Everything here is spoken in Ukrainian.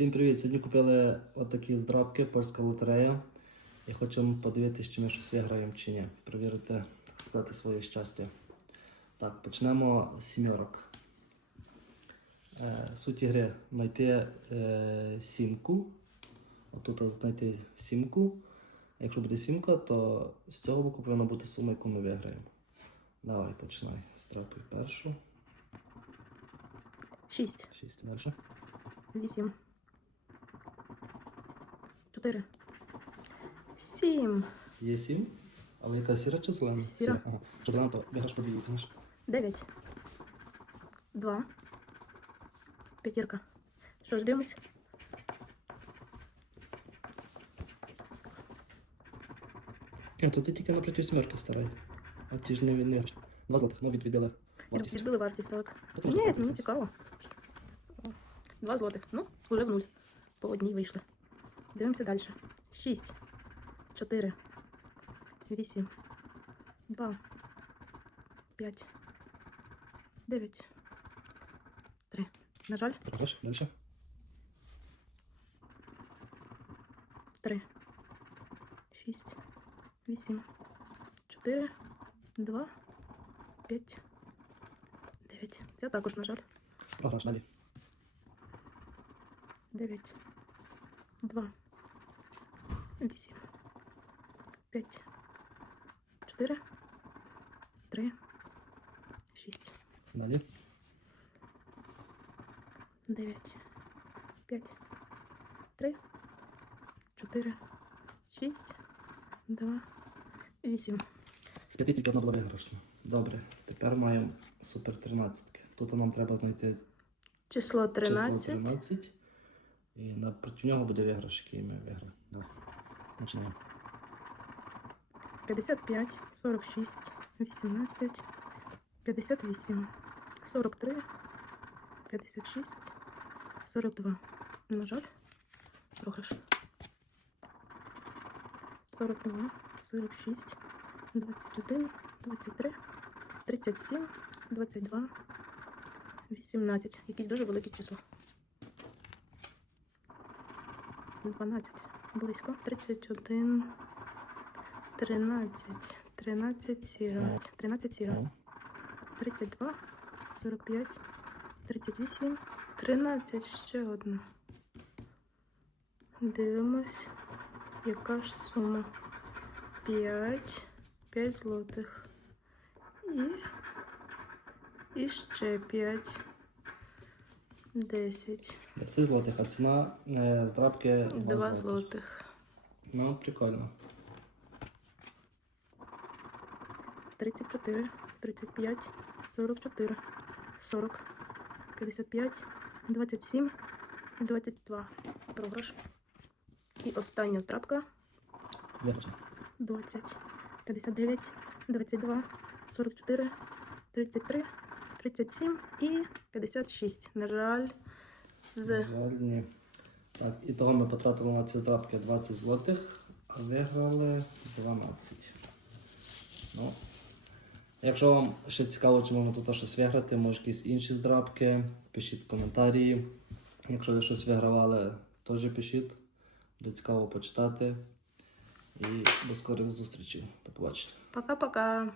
Всім привіт! Сьогодні купили отакі здрабки, польська лотерея. І хочемо подивитися, чи ми щось виграємо чи ні. Провірити, так сказати, своє щастя. Так, почнемо з сімерок. Е, суть ігри знайти е, сімку. Отут знайти сімку. Якщо буде сімка, то з цього боку повинна бути сума, яку ми виграємо. Давай, починай. Страпуй першу. Шість, Шість далі. вісім, чотири, сім, Є сім, але яка сіра чи зелена? Сіра. Ага. Що зелена, то подвійці, знаєш? дев'ять, два, п'ятірка. Що ж, дивимось? А, то ти тільки напроти сімерки старай. А ті ж не не Два злотих, ну від відбили вартість. Відбили вартість, так. Ні, мені цікаво. Два злотих. Ну, вже в нуль. По одній вийшли. Дивимося далі. Шість, чотири, вісім, два, п'ять, дев'ять, три. На жаль, Програш, далі. три, шість, вісім, чотири, два, п'ять, дев'ять. Це також, на жаль. Програш, далі. Дев'ять, два, вісім, п'ять, чотири, три, шість, Далі. дев'ять, п'ять, три, чотири, шість, два, вісім. З п'яти тільки одна була виграшна. Добре. Тепер маємо супер 13. Тут нам треба знайти Число число 13. 13. І напроти нього буде виграш, який ми виграли. Починаємо. 55, 46, 18, 58, 43, 56, 42. На жаль, програш. 42, 46, 21, 23, 37, 22, 18. Якісь дуже великі числа. 12. Близько. 31. 13, 13 сіра, 13 сіра, Ну, 32, 45, 38, 13, ще одна. Дивимось, яка ж сума. 5, 5 злотих. І, і ще 5, 10, 10 злотих, а ціна е, здрабки 2 2 злотих. злотих. Ну, прикольно. 34, 35, 44, 40, 55, 27, 22. Програш. І остання здрабка Виграшна. 20, 59, 22, 44, 33, 37 і 56. На жаль, з На. Так, і того ми потратили на ці здрабки 20 злотих, а виграли 12. Ну. Якщо вам ще цікаво, чи можна тут щось виграти, може якісь інші здрабки, пишіть в коментарі. Якщо ви щось вигравали, теж пишіть. Буде цікаво почитати. І до скорих зустрічей. До побачення. пока-пока.